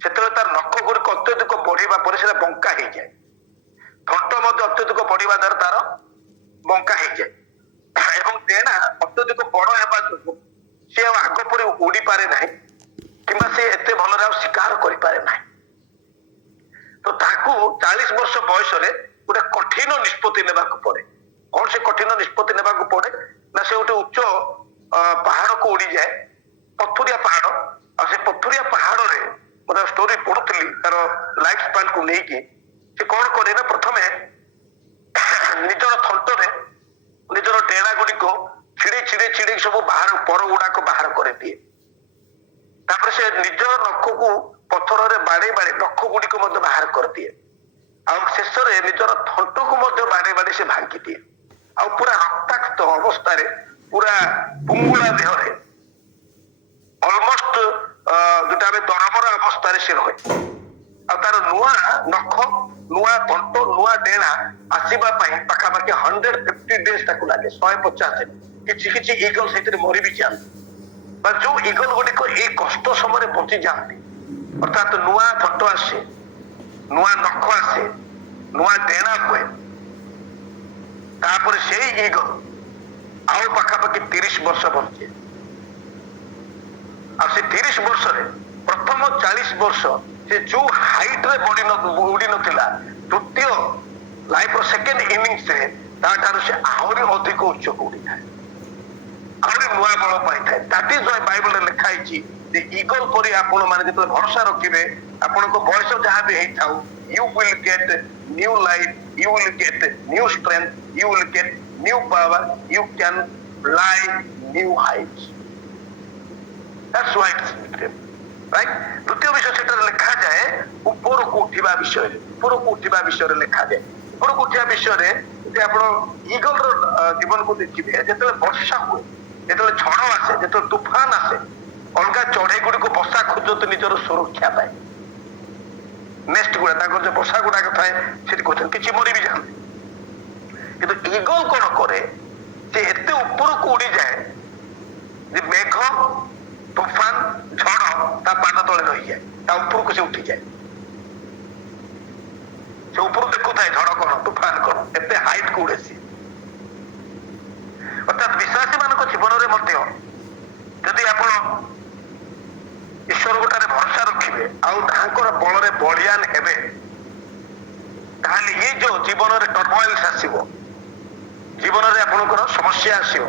ସେତେବେଳେ ତାର ନଖ ଗୁଡ଼ିକ ଅତ୍ୟଧିକ ବଢିବା ପରେ ସେଟା ବଙ୍କା ହେଇଯାଏ। ଥଣ୍ଟ ମଧ୍ୟ ଅତ୍ୟଧିକ ବଢିବା ଦ୍ୱାରା ତାର ବଙ୍କା ହେଇଯାଏ ଏବଂ ଡେଣା ଅତ୍ୟଧିକ ବଡ ହେବା ଯୋଗୁଁ ସେ ଆଉ ଆଗ ପରି ଉଡି ପାରେ ନାହିଁ କିମ୍ବା ସେ ଏତେ ଭଲରେ ଆଉ ଶିକାର କରିପାରେ ନାହିଁ। ତ ତାକୁ 40 ବର୍ଷ ବୟସରେ ଗୋଟେ କଠିନ ନିଷ୍ପତ୍ତି ନେବାକୁ ପଡେ। କଣ ସେ କଠିନ ନିଷ୍ପତ୍ତି ନେବାକୁ ପଡେ ନା ସେ ଗୋଟେ ଉଚ୍ଚ ପାହାଡକୁ ଉଡିଯାଏ, ପଥୁରିଆ ପାହାଡ। ଆଉ ସେ ପଥୁରିଆ ପାହାଡରେ ଗୋଟେ ଷ୍ଟୋରି ପଢୁଥିଲି ତାର ଲାଇଫ ସ୍ପାନ କୁ ନେଇକି। ସେ କଣ କରେ ନା ପ୍ରଥମେ ନିଜର ଥଣ୍ଟରେ ନିଜର ଡେଣା ଗୁଡିକ ଛିଡେଇ ସବୁ ବାହାର ପର ଗୁଡାକ ବାହାର କରିଦିଏ। ତାପରେ ସେ ନିଜର ନଖକୁ ପଥରରେ ବାଡେଇ ନଖ ଗୁଡିକ ମଧ୍ୟ ବାହାର କରିଦିଏ। ଆଉ ଶେଷରେ ନିଜର ଥଣ୍ଟକୁ ମଧ୍ୟ ବାଡେଇ ସେ ଭାଙ୍ଗି ଦିଏ। ଆଉ ପୁରା ରକ୍ତାକ୍ତ ଅବସ୍ଥାରେ, ପୁରା ପୁଙ୍ଗୁଳା ଦେହରେ, ଅଲମୋଷ୍ଟ ଯୋଉଟା ଆମେ ଦରମର ଅବସ୍ଥାରେ ସେ ରହେ। ଆଉ ତାର ନୂଆ ନଖ, ନୂଆ ଥଣ୍ଟ, ନୂଆ ଡେଣା ଆସିବା ପାଇଁ ପାଖାପାଖି 150 ଡେଜ ତାକୁ ଲାଗେ, 150 ଦିନ। କିଛି ଇଗଲ ସେଇଥିରେ ମରି ବି ଯାଆନ୍ତି। ବା ଯୋଉ ଇଗଲ ଗୁଡିକ ଏଇ କଷ୍ଟ ସମୟରେ ବଞ୍ଚି ଯାଆନ୍ତି, ଅର୍ଥାତ ନୂଆ ଥଣ୍ଟ ଆସେ, ନୂଆ ନଖ ଆସେ, ନୂଆ ଡେଣା ହୁଏ, ତାପରେ ସେଇ ଇଗଲ ଆଉ ପାଖାପାଖି 30 ବର୍ଷ ବଞ୍ଚେ। ଆଉ ସେ 30 ବର୍ଷରେ ପ୍ରଥମ 40 ବର୍ଷ ସେ ଯୋଉ ହାଇଟରେ ଉଡି ନଥିଲା, ତୃତୀୟ ଲାଇଫର ସେକେଣ୍ଡ ଇନିଂସରେ ତାଠାରୁ ସେ ଆହୁରି ଅଧିକ ଉଚ୍ଚକୁ ଉଡିଥାଏ, ଆହୁରି ନୂଆ ବଳ ପାଇଥାଏ। ଦ୍ୟାଟ୍ ଇଜ ହ୍ୱାଇ ବାଇବେଲରେ ଲେଖା ହେଇଛି ଯେ ଇଗଲ ପରି ଆପଣ ମାନେ ଯେତେବେଳେ ଭରସା ରଖିବେ, ଆପଣଙ୍କ ବୟସ ଯାହା ବି ହେଇଥାଉ, you will get new life, you will get new strength, you will get new power, you can fly new heights. That's why it's written, right? ଦ୍ୱିତୀୟ ବିଷୟ ସେଠାରେ ଲେଖାଯାଏ ଉପରକୁ ଉଠିବା ବିଷୟରେ। ଉପରକୁ ଉଠିବା ବିଷୟରେ ଲେଖାଯାଏ। ଉପରକୁ ଉଠିବା ବିଷୟରେ ଯଦି ଆପଣ ଇଗଲର ଜୀବନକୁ ଦେଖିବେ, ଯେତେବେଳେ ବର୍ଷା ହୁଏ, ଯେତେବେଳେ ଝଡ଼ ଆସେ, ଯେତେବେଳେ ତୁଫାନ ଆସେ, ଅଲଗା ଚଢେଇ ଗୁଡ଼ିକୁ ବସା ଖୋଜନ୍ତି ନିଜର ସୁରକ୍ଷା ପାଇଁ। ନେଷ୍ଟ ଗୁଡା ତାଙ୍କର ଯୋଉ ବସା ଗୁଡାକ ଥାଏ ସେଠି କହୁଛନ୍ତି, କିଛି ମରି ବି ଯାଆନ୍ତି। କିନ୍ତୁ ଇଗଲ କଣ କରେ, ସେ ଏତେ ଉପରକୁ ଉଡିଯାଏ ଯେ ମେଘ, ତୁଫାନ, ଝଡ଼ ତା ପାଦ ତଳେ ରହିଯାଏ, ତା ଉପରକୁ ସେ ଉଠିଯାଏ। ସେ ଉପରୁ ଦେଖୁଥାଏ ଝଡ଼ କଣ, ତୁଫାନ କଣ, ଏତେ ହାଇଟ କୁ ଉଡେ ସିଏ। ଅର୍ଥାତ ବିଶ୍ୱାସୀ ମାନଙ୍କ ଜୀବନରେ ମଧ୍ୟ ଯଦି ଆପଣ ଈଶ୍ୱର ଗୋଟାରେ ଭରସା ରଖିବେ ଆଉ ତାଙ୍କର ବଳରେ ବଳିୟାନ ହେବେ, ତାହେଲେ ଇଏ ଯୋଉ ଜୀବନରେ ଟର୍ମୋଇଲ୍ସ ଆସିବ, ଜୀବନରେ ଆପଣଙ୍କର ସମସ୍ୟା ଆସିବ,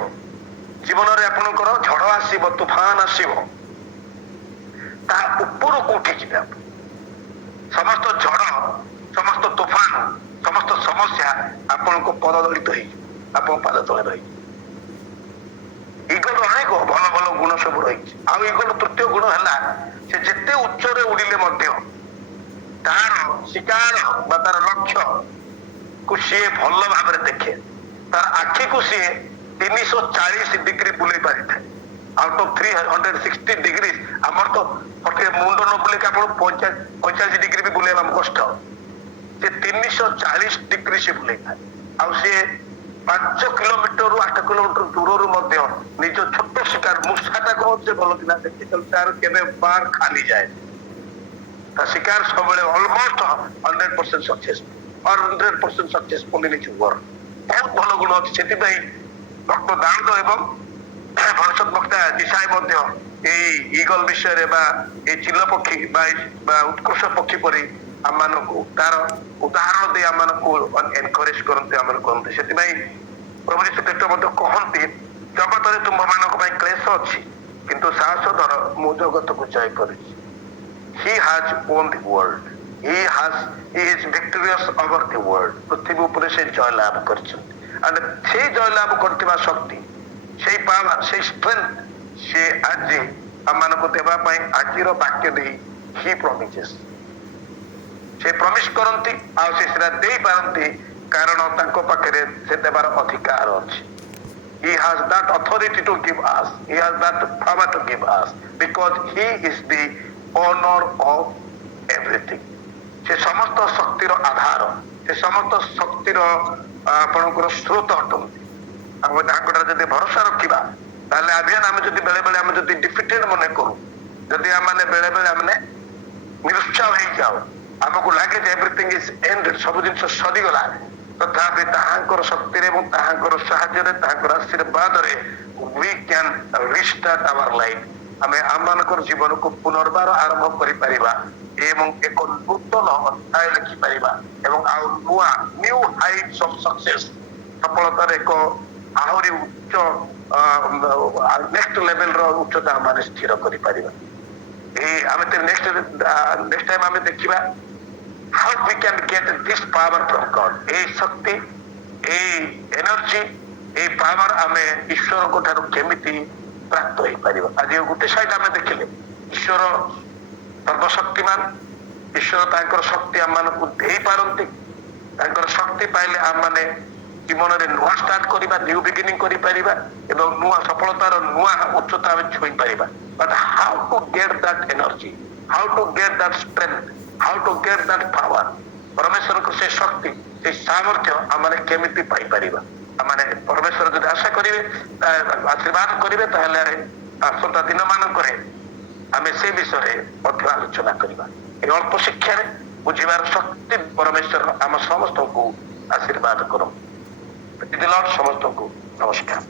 ଜୀବନରେ ଆପଣଙ୍କର ଝଡ଼ ଆସିବ, ତୁଫାନ ଆସିବ, ତା ଉପରକୁ ଉଠିଯିବେ। ସମସ୍ତ ଝଡ଼, ସମସ୍ତ ତୁଫାନ, ସମସ୍ତ ସମସ୍ୟା ଆପଣଙ୍କ ପଦଦଳିତ ହେଇଯିବ, ଆପଣଙ୍କ ପାଦ ତଳେ ରହିଯିବ। ଇଗଲର ଅନେକ ଭଲ ଭଲ ଗୁଣ ସବୁ ରହିଛି। ଆଉ ଇଗଲର ତୃତୀୟ ଗୁଣ ହେଲା, ସେ ଯେତେ ଉଚ୍ଚରେ ଉଡ଼ିଲେ ମଧ୍ୟ ତାର ଶିକାର ବା ତାର ଲକ୍ଷ୍ୟ କୁ ସିଏ ଭଲ ଭାବରେ ଦେଖେ। ତାର ଆଖିକୁ ସିଏ 340 ଡିଗ୍ରୀ ବୁଲେଇ ପାରିଥାଏ। ଆଉଟ୍ ଅଫ୍ 360 ଡିଗ୍ରୀ ଆମର ତ ଗୋଟିଏ ମୁଣ୍ଡ ନ ବୁଲେଇକି ଆପଣ 45 ଡିଗ୍ରୀ ବି ବୁଲେଇବା କଷ୍ଟ। ସେ 340 ଡିଗ୍ରୀ ସେ ବୁଲେଇଥାଏ। ଆଉ ସିଏ 5 କିଲୋମିଟରରୁ 8 କିଲୋମିଟର ଦୂରରୁ ମଧ୍ୟ ନିଜ ଛୋଟ ଶିକାର ମୂଷାଟାକୁ ମଧ୍ୟ ଭଲ କିନା ଦେଖିଥିଲେ ତାର କେବେ ବାର ଖାଲି ଯାଏ ତା ଶିକାର ସବୁବେଳେ almost 100% successful 100% successful in its work ବହୁତ ଭଲ ଗୁଣ ଅଛି ସେଥିପାଇଁ ଡକ୍ଟର ଦାଉଦ ଏବଂ ଭବିଷ୍ୟତ ବକ୍ତା ଦିଶାଇ ମଧ୍ୟ ଏଇ ଇଗଲ ବିଷୟରେ ବା ଏଇ ଚିଲ ପକ୍ଷୀ ବା ଉତ୍କର୍ଷ ପକ୍ଷୀ ପରି ଆମମାନଙ୍କୁ ତାର ଉଦାହରଣ ଦେଇ ଆମମାନଙ୍କୁ ଏନକରେଜ କରନ୍ତି ଆମର କହନ୍ତି ସେଥିପାଇଁ ପ୍ରଭୁ ଯୀଶୁ ଖ୍ରୀଷ୍ଟ ମଧ୍ୟ କହନ୍ତି ଜଗତରେ ତୁମ୍ଭମାନଙ୍କ ପାଇଁ କ୍ଲେଶ ଅଛି କିନ୍ତୁ ସାହସ ଧର ମୁଁ ଜଗତକୁ ଜୟ କରିଛି he has won the world he is victorious over the world ପୃଥିବୀ ଉପରେ ସେ ଜୟ ଲାଭ କରିଛନ୍ତି and ସେଇ ଜୟ ଲାଭ କରିଥିବା ଶକ୍ତି ସେଇ ପାୱାର ସେଇ ଷ୍ଟ୍ରେନ୍ଥ ସେ ଆଜି ଆମମାନଙ୍କୁ ଦେବା ପାଇଁ ଆଜିର ବାକ୍ୟ ଦେଇ ହି ପ୍ରମିସେସ୍ ସେ ପ୍ରମିସ କରନ୍ତି ଆଉ ସେ ସେଟା ଦେଇପାରନ୍ତି କାରଣ ତାଙ୍କ ପାଖରେ ସେ ଦେବାର ଅଧିକାର ଅଛି he has that authority to give us he has that power to give us because he is the owner of everything ସେ ସମସ୍ତ ଶକ୍ତିର ଆଧାର ସେ ସମସ୍ତ ଶକ୍ତିର ଆପଣଙ୍କର ସ୍ରୋତ ଅଟନ୍ତି ଆମେ ତାଙ୍କଠାରେ ଯଦି ଭରସା ରଖିବା ତାହେଲେ ଆମେ ଯଦି ବେଳେବେଳେ ଆମେ ଯଦି ଡିଫିଟେଡ୍ ମନେ କରୁ ଯଦି ଆମେ ବେଳେବେଳେ ଆମେ ନିରୁତ୍ସାହ ହେଇଯାଉ ଆମକୁ ଲାଗେ ଯେ ଏଭ୍ରିଥିଙ୍ଗ ଇଜ ଏଣ୍ଡେଡ୍ ସବୁ ଜିନିଷ ସରିଗଲା ତଥାପି ତାହାଙ୍କର ଶକ୍ତିରେ ଏବଂ ତାହାଙ୍କର ସାହାଯ୍ୟରେ ତାହାଙ୍କର ଆଶୀର୍ବାଦରେ we can restart our life ଆମେ ଆମମାନଙ୍କର ଜୀବନକୁ ପୁନର୍ବାର ଆରମ୍ଭ କରିପାରିବା ଏବଂ ଏକ ନୂତନ ଅଧ୍ୟାୟ ଲେଖିପାରିବା ଏବଂ ଆଉ ନୂଆ ନ୍ୟୁ ହାଇଟ୍ସ ଅଫ ସକ୍ସେସ୍ ସଫଳତାର ଏକ ଆହୁରି ଉଚ୍ଚ ନେକ୍ସଟ ଲେଭେଲର ଉଚ୍ଚତା ଆମେ ସ୍ଥିର କରିପାରିବା ଏଇ ଆମେ ନେକ୍ସଟ ଟାଇମ ଆମେ ଦେଖିବା how we can get this power from God এই শক্তি এই এনার্জি এই পাওয়ার ଆମେ ଈଶ୍ୱରଙ୍କ ଠାରୁ କେମିତି ପ୍ରାପ୍ତ ହେଇପାରିବ ଆଜି ଗୋଟେ ସାଇଡ୍ ଆମେ ଦେଖିଲେ ଈଶ୍ୱର ସର୍ବଶକ୍ତିମାନ ଈଶ୍ୱର ତାଙ୍କର ଶକ୍ତି ଆମମାନଙ୍କୁ ଦେଇପାରନ୍ତି ତାଙ୍କର ଶକ୍ତି ପାଇଲେ ଆମମାନେ ଜୀବନରେ ନୂଆ ଷ୍ଟାର୍ଟ କରିବା ନ୍ୟୁ ବିଗିନିଂ କରିପାରିବା ଏବଂ ନୂଆ ସଫଳତାର ନୂଆ ଉଚ୍ଚତା ଆମେ ଛୁଇଁପାରିବା but how to get that energy how to get that strength how to get that power ପରମେଶ୍ୱରଙ୍କ ସେ ଶକ୍ତି ସେ ସାମର୍ଥ୍ୟ ଆମେ କେମିତି ପାଇପାରିବା ଆମେ ପରମେଶ୍ୱର ଯଦି ଆଶା କରିବେ ଆଶୀର୍ବାଦ କରିବେ ତାହେଲେ ଆସନ୍ତା ଦିନ ମାନଙ୍କରେ ଆମେ ସେ ବିଷୟରେ ମଧ୍ୟ ଆଲୋଚନା କରିବା ଏ ଅଳ୍ପ ଶିକ୍ଷାରେ ବୁଝିବାର ଶକ୍ତି ପରମେଶ୍ୱର ଆମ ସମସ୍ତଙ୍କୁ ଆଶୀର୍ବାଦ କରୁ ସମସ୍ତଙ୍କୁ ନମସ୍କାର।